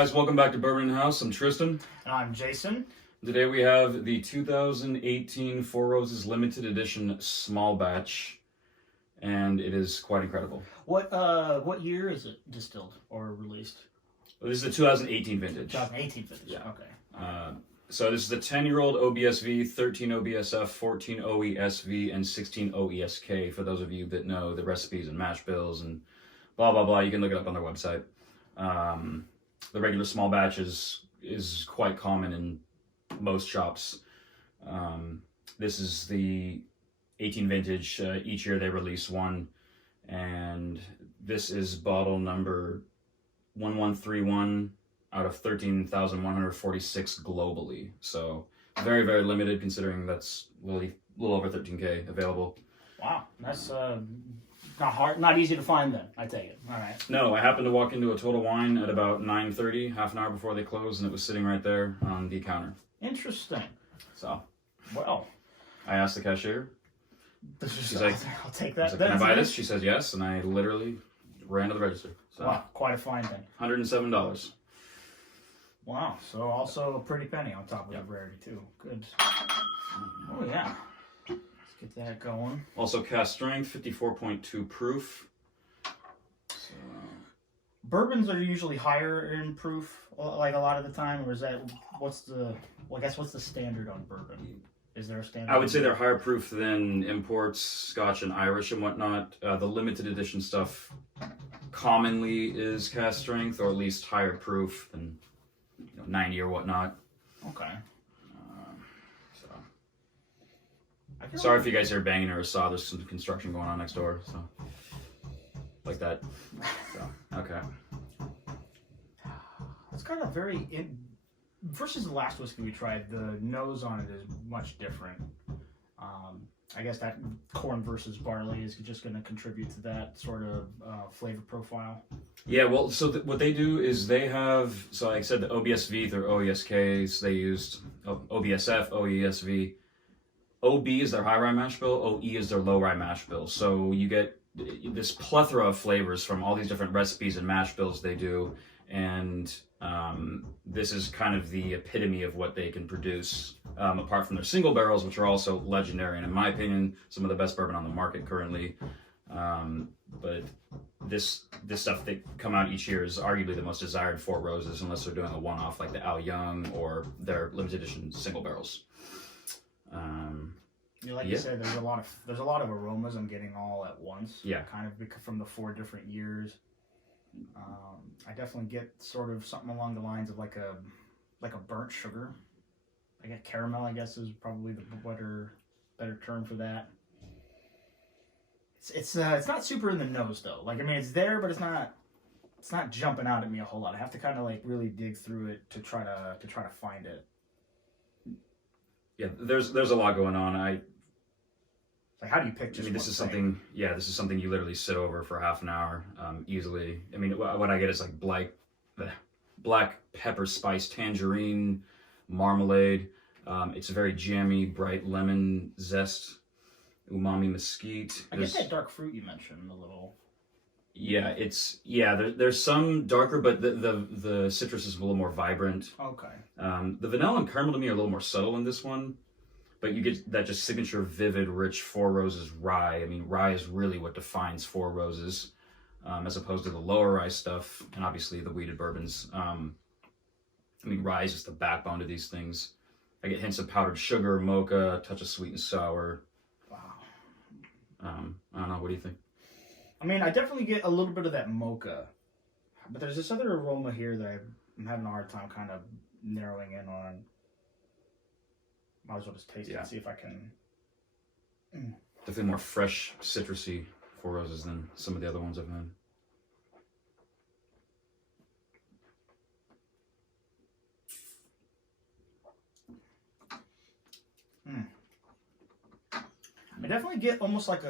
guys, welcome back to Bourbon in House. I'm Tristan. And I'm Jason. Today we have the 2018 Four Roses limited edition small batch, and it is quite incredible. What year is it distilled or released? This is the 2018 vintage. 2018 vintage. Yeah. Okay. So this is the 10-year-old OBSV, 13 OBSF, 14 OESV, and 16 OESK. For those of you that know the recipes and mash bills and blah blah blah, you can look it up on their website. The regular small batch is quite common in most shops. This is the 18 vintage. Each year they release one, and this is bottle number 1131 out of 13,146 globally. So very, very limited, considering that's a little over 13K available. Wow, that's not easy to find then, I take it. All right. No, I happened to walk into a Total Wine at about 9:30, half an hour before they closed, and it was sitting right there on the counter. Interesting. So, well, I asked the cashier. She's like, I'll take that. Can I buy this? She says yes, and I literally ran to the register. So, wow, quite a find then. $107. Wow, so also a pretty penny on top of the rarity too. Good. Oh yeah. Let's get that going. Also cast strength, 54.2 proof. So, bourbons are usually higher in proof, like a lot of the time, or is that what's the standard on bourbon? Is there a standard? I would say they're higher proof than imports, Scotch and Irish and whatnot. The limited edition stuff commonly is cast strength, or at least higher proof than 90 or whatnot. Okay. Sorry if you guys hear banging or saw. There's some construction going on next door, so like that. So okay. It's kind of versus the last whiskey we tried. The nose on it is much different. I guess that corn versus barley is just going to contribute to that sort of flavor profile. Yeah, well, so what they do is they have, so like I said, the OBSV, their OESKs, they used OBSF, OESV. OB is their high rye mash bill, OE is their low rye mash bill. So you get this plethora of flavors from all these different recipes and mash bills they do, and this is kind of the epitome of what they can produce, apart from their single barrels, which are also legendary, and in my opinion, some of the best bourbon on the market currently. But this stuff that come out each year is arguably the most desired Four Roses, unless they're doing a one-off like the Al Young or their limited edition single barrels. You said, there's a lot of aromas I'm getting all at once. Yeah. Kind of from the 4 different years. I definitely get sort of something along the lines of like a burnt sugar. I get caramel, I guess, is probably the better term for that. It's not super in the nose though. Like, I mean, it's there, but it's not jumping out at me a whole lot. I have to kind of like really dig through it to try to find it. Yeah, there's a lot going on. Like, how do you pick just this is something you literally sit over for half an hour, easily. I mean, what I get is like black pepper spice tangerine marmalade. It's a very jammy, bright lemon zest, umami mesquite. I get that dark fruit you mentioned a little. Yeah, there's some darker, but the citrus is a little more vibrant. Okay. The vanilla and caramel to me are a little more subtle in this one, but you get that just signature vivid, rich Four Roses rye. I mean, rye is really what defines Four Roses, as opposed to the lower rye stuff, and obviously the wheated bourbons. I mean, rye is just the backbone to these things. I get hints of powdered sugar, mocha, a touch of sweet and sour. Wow. I don't know. What do you think? I mean, I definitely get a little bit of that mocha, but there's this other aroma here that I'm having a hard time kind of narrowing in on. Might as well just taste it and see if I can. Definitely more fresh, citrusy Four Roses than some of the other ones I've had. I definitely get almost like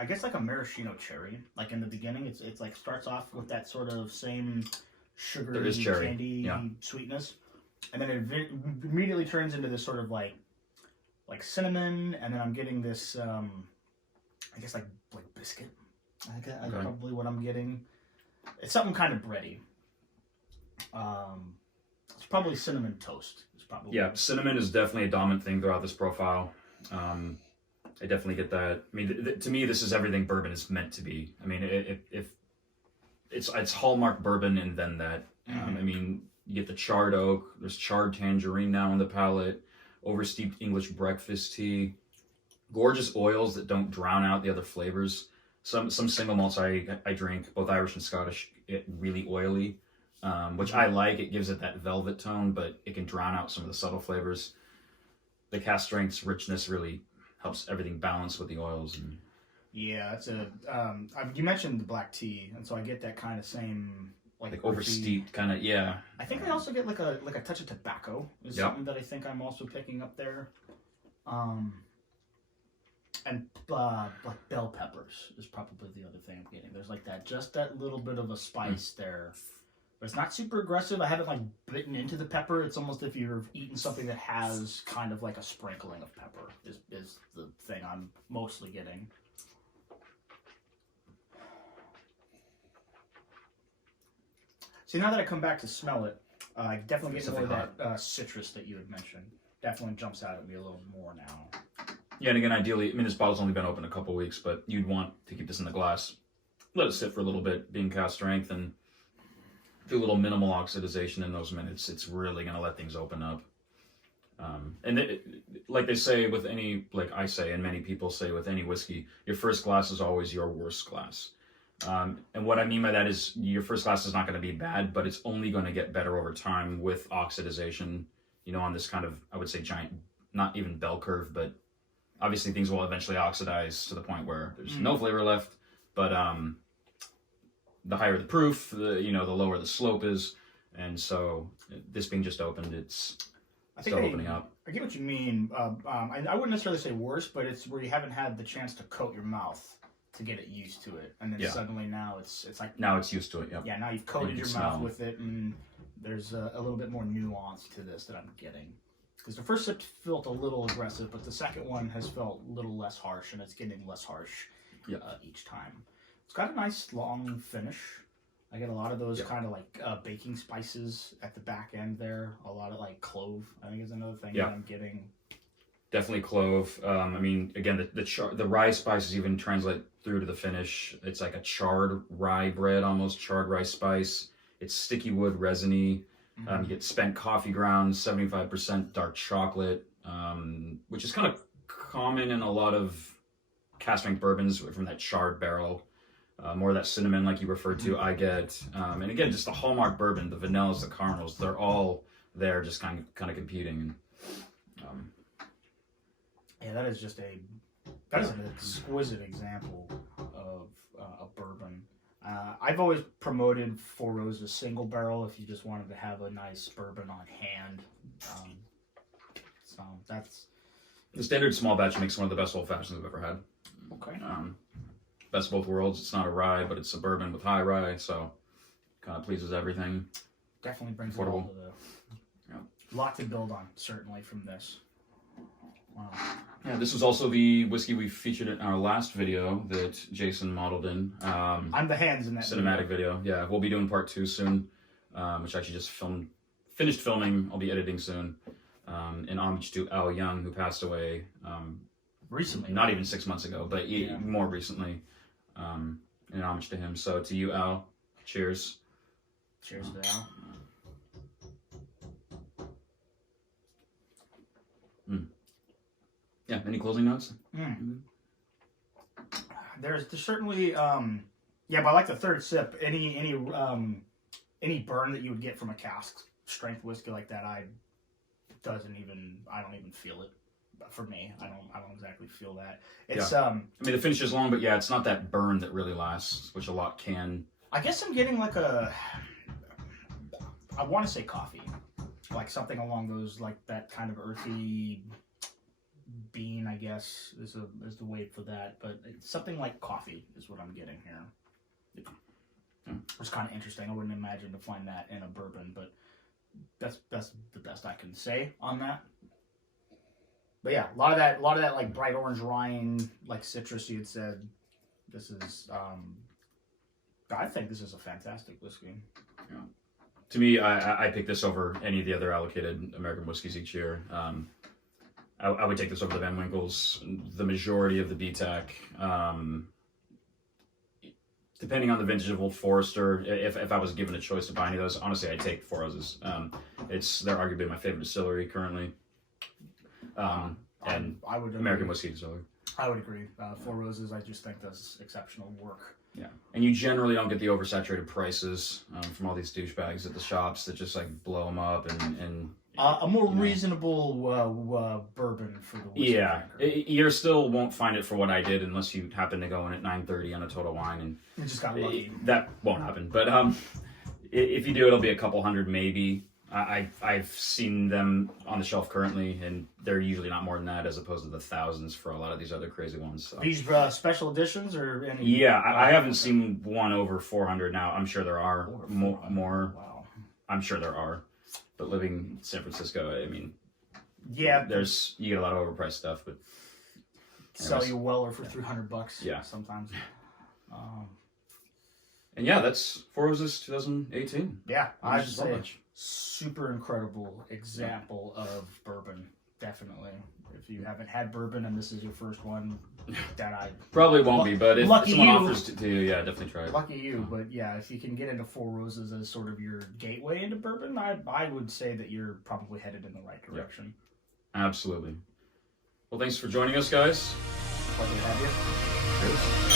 I guess like a maraschino cherry. Like in the beginning, it's like starts off with that sort of same sugary candy sweetness, and then it immediately turns into this sort of like cinnamon, and then I'm getting this I guess like biscuit. I guess probably what I'm getting. It's something kind of bready. It's probably cinnamon toast. It's probably cinnamon is definitely a dominant thing throughout this profile. I definitely get that. I mean, to me, this is everything bourbon is meant to be. I mean, if it's hallmark bourbon, and then that. I mean, you get the charred oak. There's charred tangerine now in the palate. Oversteeped English breakfast tea. Gorgeous oils that don't drown out the other flavors. Some single malts I drink, both Irish and Scottish, get really oily, which I like. It gives it that velvet tone, but it can drown out some of the subtle flavors. The cask strength's richness really helps everything balance with the oils. And yeah, it's you mentioned the black tea, and so I get that kind of same like oversteeped kind of I think I also get like a touch of tobacco is something that I think I'm also picking up there. And like bell peppers is probably the other thing I'm getting. There's like that little bit of a spice there, but it's not super aggressive. I haven't like bitten into the pepper. It's almost if you're eating something that has kind of like a sprinkling of pepper is the thing I'm mostly getting. See, now that I come back to smell it, I definitely get more of that citrus that you had mentioned. Definitely jumps out at me a little more now. Yeah, and again, ideally, I mean, this bottle's only been open a couple weeks, but you'd want to keep this in the glass. Let it sit for a little bit, being cask strength, and do a little minimal oxidization in those minutes. It's really going to let things open up. Like they say with any, like I say, and many people say with any whiskey, your first glass is always your worst glass. And what I mean by that is your first glass is not going to be bad, but it's only going to get better over time with oxidization, on this kind of, I would say, giant, not even bell curve, but obviously things will eventually oxidize to the point where there's no flavor left, but the higher the proof, the lower the slope is, and so this being just opened, it's still opening up. I get what you mean. I wouldn't necessarily say worse, but it's where you haven't had the chance to coat your mouth to get it used to it, and then suddenly now it's like now it's used to it. Yep. Yeah, now you've coated your mouth with it, and there's a little bit more nuance to this that I'm getting. Because the first sip felt a little aggressive, but the second one has felt a little less harsh, and it's getting less harsh each time. It's got a nice long finish. I get a lot of those kind of like baking spices at the back end there. A lot of like clove, I think, is another thing that I'm getting. Definitely clove. I mean, again, the rye spices even translate through to the finish. It's like a charred rye bread, almost charred rye spice. It's sticky wood, resiny. You get spent coffee grounds, 75% dark chocolate, which is kind of common in a lot of cask strength bourbons from that charred barrel. More of that cinnamon, like you referred to, I get. And again, just the hallmark bourbon, the vanillas, the caramels, they're all there, just kind of competing. Yeah, that is an exquisite example of a bourbon. I've always promoted Four Roses single barrel if you just wanted to have a nice bourbon on hand. So that's the standard small batch makes one of the best old fashions I've ever had. Okay. Best of both worlds. It's not a rye, but it's a bourbon with high rye, so kind of pleases everything. Definitely brings affordable. It all to the lot to build on, certainly, from this. Wow. Yeah, this was also the whiskey we featured in our last video that Jason modeled in. I'm the hands in that cinematic video. Yeah, we'll be doing part 2 soon, which I actually just finished filming. I'll be editing soon. In homage to Al Young, who passed away recently. Not even 6 months ago, but more recently. In homage to him. So to you, Al, cheers. Cheers to Al. Yeah, any closing notes? There's certainly, but I like the third sip. Any burn that you would get from a cask strength whiskey like that, I don't even feel it. For me, I don't exactly feel that. It's I mean, the finish is long, but it's not that burn that really lasts, which a lot can. I guess I'm getting like I want to say coffee, like something along those, like that kind of earthy bean, I guess is the word for that, but it's something like coffee is what I'm getting here. It's kind of interesting. I wouldn't imagine to find that in a bourbon, but that's the best I can say on that. But yeah, a lot of that like bright orange rind, like citrus you had said. This is I think this is a fantastic whiskey. Yeah. To me, I pick this over any of the other allocated American whiskeys each year. I would take this over the Van Winkles, the majority of the BTAC. Depending on the vintage of Old Forester, if I was given a choice to buy any of those, honestly, I'd take Four Roses. They're arguably my favorite distillery currently. And I would American whiskey distillery. I would agree. Four Roses, I just think does exceptional work. Yeah, and you generally don't get the oversaturated prices from all these douchebags at the shops that just like blow them up and a more reasonable bourbon for the whiskey drinker. You still won't find it for what I did unless you happen to go in at 9:30 on a Total Wine and you just got lucky. That won't happen. But if you do, it'll be a couple hundred maybe. I've seen them on the shelf currently, and they're usually not more than that, as opposed to the thousands for a lot of these other crazy ones. So. These special editions or any? Yeah, I haven't seen one over 400 now. I'm sure there are more. Wow. I'm sure there are. But living in San Francisco, I mean, yeah, you get a lot of overpriced stuff, but sell you Weller for $300. Yeah, sometimes. And yeah, that's Four Roses 2018. Yeah, I should say super incredible example of bourbon. Definitely, if you haven't had bourbon and this is your first one, that I probably won't be. But if someone you. offers to you, yeah, definitely try it. Lucky you, but yeah, if you can get into Four Roses as sort of your gateway into bourbon, I would say that you're probably headed in the right direction. Yeah. Absolutely. Well, thanks for joining us, guys. Pleasure to have you. Cheers.